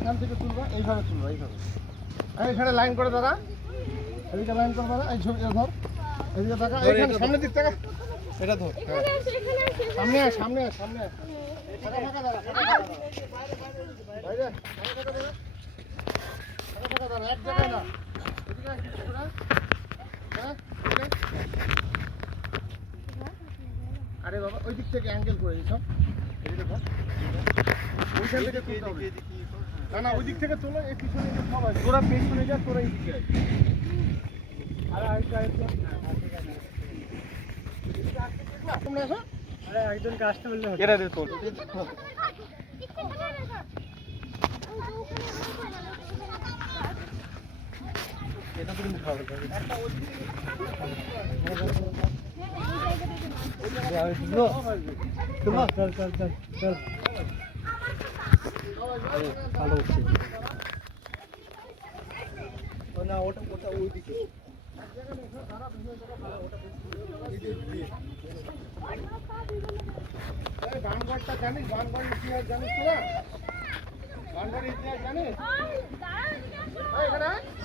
এখান থেকে তুলবা, এইভাবে তুলবা, এইভাবে। এখানে লাইন করে দাদা, এদিকে লাইন করে দাদা, এই ছবিটা ধর, এদিকে টাকা, এইখানে সামনের দিক টাকা, এটা ধর, সামনে আয়, সামনে আয়, সামনে আয়, টাকা টাকা দাদা, বাইরে, টাকা দাদা, টাকা দাদা, এক জায়গায় না, এদিকে আয়, হ্যাঁ, আরে বাবা, ওই দিক থেকে অ্যাঙ্গেল করে সব, এদিকে ধর, ওইখান থেকে তুলতে হবে। না না, ওই দিক থেকে তোলো, এই পিছনে সব আছে, তোরা পেছনে যা, তোরা এই দিকে একজনকে আসতে বললে এরা দিয়ে তোল। এটা তো কিন্তু ভালো চল চল চল চল, ভালো হচ্ছে না, ওটা ওটা ওই দিকে বানগড়টা জানিস? বানগড়ের ইতিহাস জানিস তোরা? বানগড়ের ইতিহাস জানিস?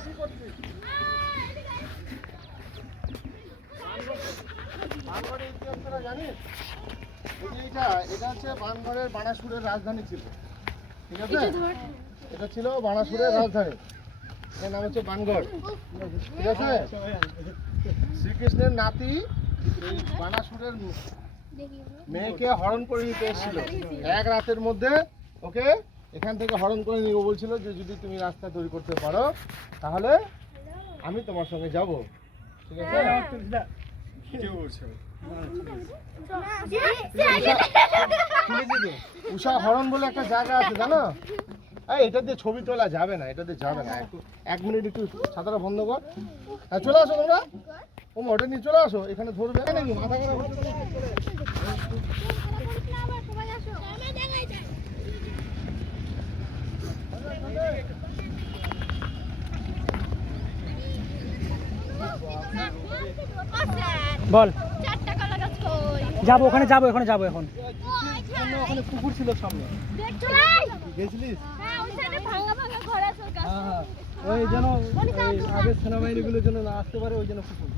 কি করছিস? বানগড়ের ইতিহাস তোরা জানিস? এটা হচ্ছে বানগড়ের বানাসুরের রাজধানী ছিল, ঠিক আছে? এটা ছিল বানাসুরের রাজধানী, এর নাম হচ্ছে বানগড়, ঠিক আছে? শ্রীকৃষ্ণের নাতি এই বানাসুরের মেয়েকে হরণ করে নিতে এসেছিল এক রাতের মধ্যে। ওকে এখান থেকে হরণ করে নিয়ে বলছিল যে যদি তুমি রাস্তা তৈরি করতে পারো তাহলে আমি তোমার সঙ্গে যাব, ঠিক আছে? উষা হরণ বলে একটা জায়গা আছে, জানো? এটা দিয়ে ছবি তোলা যাবে না, এটা দিয়ে যাবে না। এক মিনিট একটু ছাতাটা বন্ধ কর। হ্যাঁ চলে আসো তোমরা, ও ওটা নিয়ে চলে আসো, এখানে ধরবে নাকি মাথা খারাপ? বল, যাবো ওখানে, যাবো ওখানে, যাবো এখন। ওখানে পুকুর ছিল সামনে, গেছিলিস? ওই যেন আগের সেনাবাহিনীগুলো যেন না আসতে পারে, ওই জন্য পুকুর,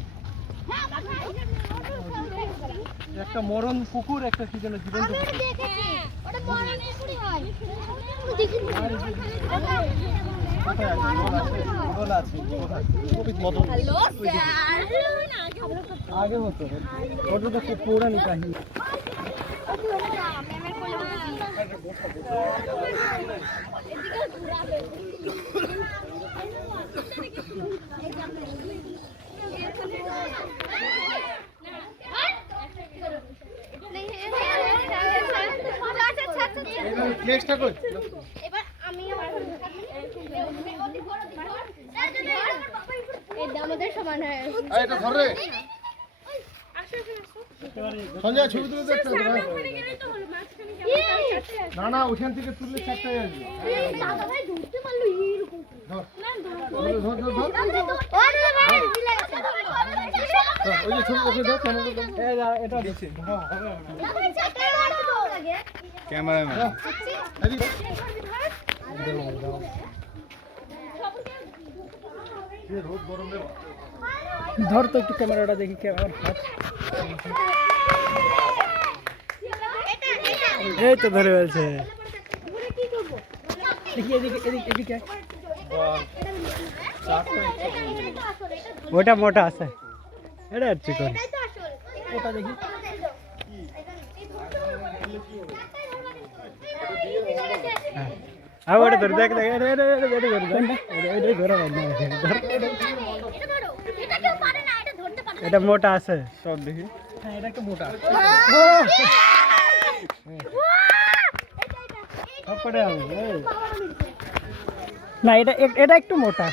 একটা মরণ পুকুর, একটা কি যেন জীবন্ত আগে হতো, ওটা তো খুব পৌরাণিক কাহিনী। আমাদের সমান হয়, সঞ্জয় ছবি তুলে দেখতে না, না ওখান থেকে তুললে চারটে আসবে। ওই যে ছবি ওকে দাও, এটা দিচ্ছি ক্যামেরাম্যান। ধর তো একটু ক্যামেরাটা দেখি, ক্যামেরার হাত এই তো ধরে ফেলছে। দেখি এদিকে, এদিকে, এদিকে ওটা মোটা আছে, এটা হচ্ছে কোন ওটা দেখি। হ্যাঁ ওটা ধরে দেখ, দেখ এটা ধরে, এটা ধরে, এটা ধরে, এটা মোটা আছে সব দেখি। হ্যাঁ এটা একটু মোটা। না এটা এটা একটু মোটা।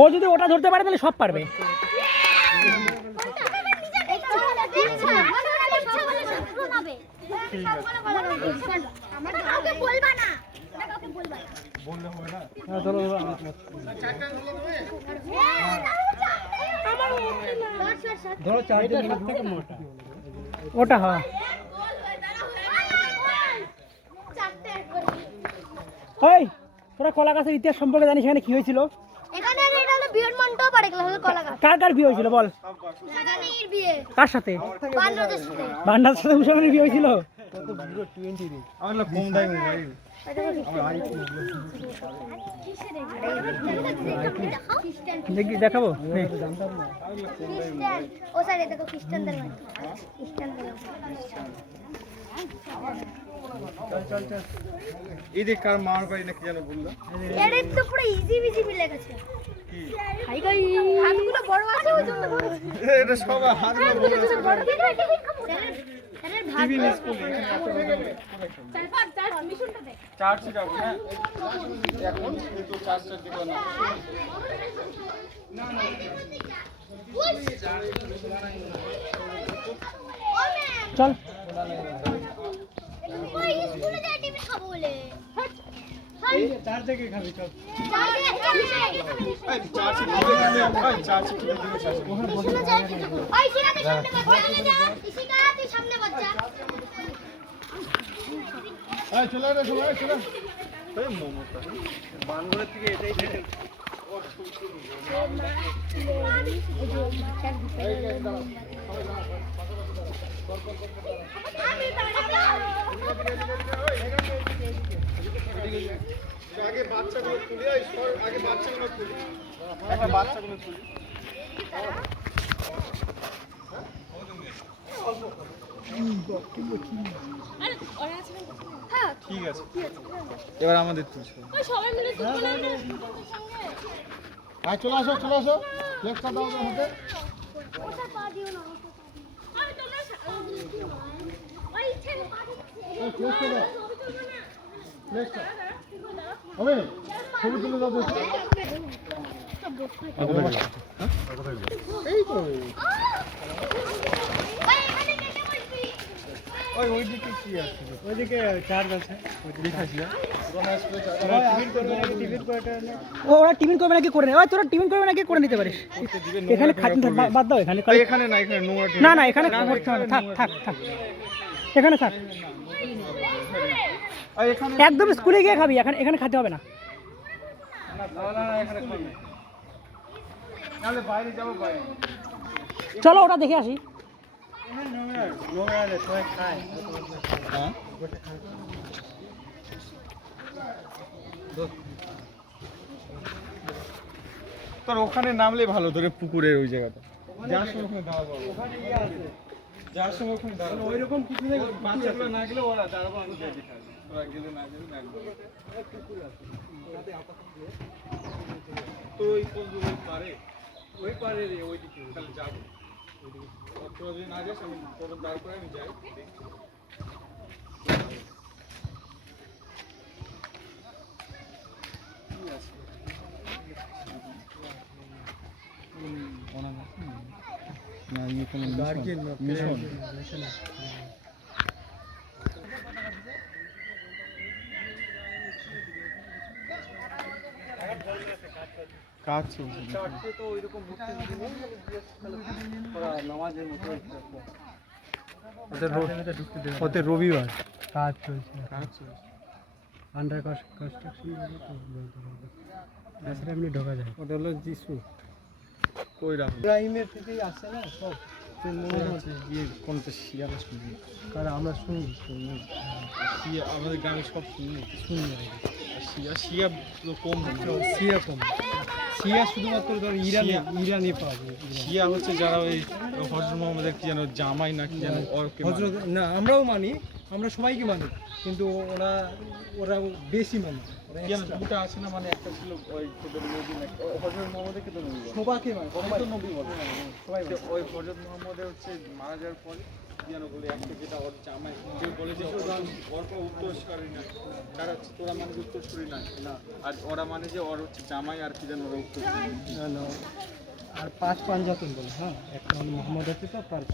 ও যদি ওটা ধরতে পারে তাহলে সব পারবে। ওটা হয় ওই তোরা কলা গাছের ইতিহাস সম্পর্কে জানিস এখানে কি হয়েছিল? এখানে এটা হলো বিয়ের মণ্ডপ আর এগুলো হলো কলা গাছ। কার কার বিয়ে হয়েছিল বল? রানীর বিয়ে। কার সাথে? বানরাজের সাথে। বান্ডার সাথে মুসলমানের বিয়ে হয়েছিল? আমার কম দাই মোবাইল। দেখি দেখাবো। ও সাইডে দেখো খ্রিস্টানদের বাড়ি। খ্রিস্টানদের এই যে কার মার বাড়ি নাকি যেন বললো? এর তো পুরো ইজি বিজি মিলে গেছে। হাই গাই হাতগুলো বড় আছে ওই জন্য বড়। এটা সব হাতগুলো বড় আছে। স্যারের ভাগ চার মিশনটা দে। চার্জ যাবো না এখন কিন্তু চার্জটা দিব না। চল ওই স্কুলে যাই টিফিন খাবো বলে। চার থেকে খাবি চল। এই চার্জ দিবে ওই চার্জ দিবে চার্জ। ওই শিখাতে সামনে বাচ্চা যা শিখাতে সামনে বাচ্চা। এই চলে রে চলে চলে। এই মোমোটা বানগড়ের থেকে এটাই খেতে। আগে বাচ্চাগুলো তুলি আগে বাচ্চাগুলো তুলি একটা বাচ্চাগুলো তুলি। ঠিক আছে এবার আমাদের তুলছো ভাই চলে আসো ফ্লেক্সটা দাও হাতে। ওটা পা দিও না আমি তোমরা ওই ছেলে পা দিচ্ছে এই ফ্লেক্সটা দাও ফ্লেক্সটা হবে ছবি তুলে দাও দেখো। এই তো ওইদিকে কি আছে? ওইদিকে চার্জ আছে। ওরা টিফিন করবে নাকি করে নে। ওই তোরা টিফিন করবে নাকি করে নিতে পারিস। এখানে বাদ দাও এখানে। এখানে না এখানে নোংরা। না না এখানে করতে হবে না। থাক এখানে থাক। একদম স্কুলে গিয়ে খাবি এখানে খেতে হবে না। বাইরে যাবো বাইরে। চলো ওটা দেখে আসি। তোর ওখানে নামলে ভালো ধরে পুকুরের ওই জায়গাটা যার সময় ওখানে দাঁড়াবো যার সময় ওখানে দাঁড়াবো ওই রকম কিছু বাচ্চাগুলো না গেলে ওরা দাঁড়াবো আমি যাই ওরা গেলে না গেলে তো ওই ওই পারে রে ওই দিকে তাহলে যাবো তোরা যদি না যাস আমি তোর দাঁড় করে আমি যাই। না ইয়ে কোনো মিশন কাজ চলছে তো ওইরকম নামাজের মতো ওতে রবিবার কাজ চলছে। আন্ডার কনস্ট্রাকশন এমনি ঢোকা যায়। ওটা হলো যিশু ইব্রাহিমের থেকেই আসছে না সব। কোনটা শিয়াল শুনি কারণ আমরা শুনি শিয়া আমাদের গ্রামে সব শুনি শিয়া শিয়া কম শিয়া কম। শিয়া শুধুমাত্র ধর ইরানে পাওয়া যায়। শিয়া হচ্ছে যারা ওই হযরত মুহাম্মদের কি যেন জামাই না কি যেন হযরত না আমরাও মানি আমরা সবাইকে মানি, কিন্তু ওরা ওরা বেশি মানে ওরা extra। দুটো আছে না, মানে একটা ছিল ওই তোদের নবী না হযরত মুহাম্মদের কে তো নবী বলে। সবাইকে মানে সবাই তো নবী বলে। সবাই তো ওই হযরত মুহাম্মদের হচ্ছে মারা যাওয়ার পরে কি যেন বলে একটা যেটা ওর জামাই যে বলে যে ওর কোনো উত্তরস্বরী না, তার হচ্ছে তোরা মানে উত্তরস্বরী না, আর ওরা মানে যে ওর হচ্ছে জামাই আর কি যেন ওরা উত্তরস্বরী। আর 5 পাঞ্জাতন বলে, হ্যাঁ একটা মোহাম্মদ আছে তো 5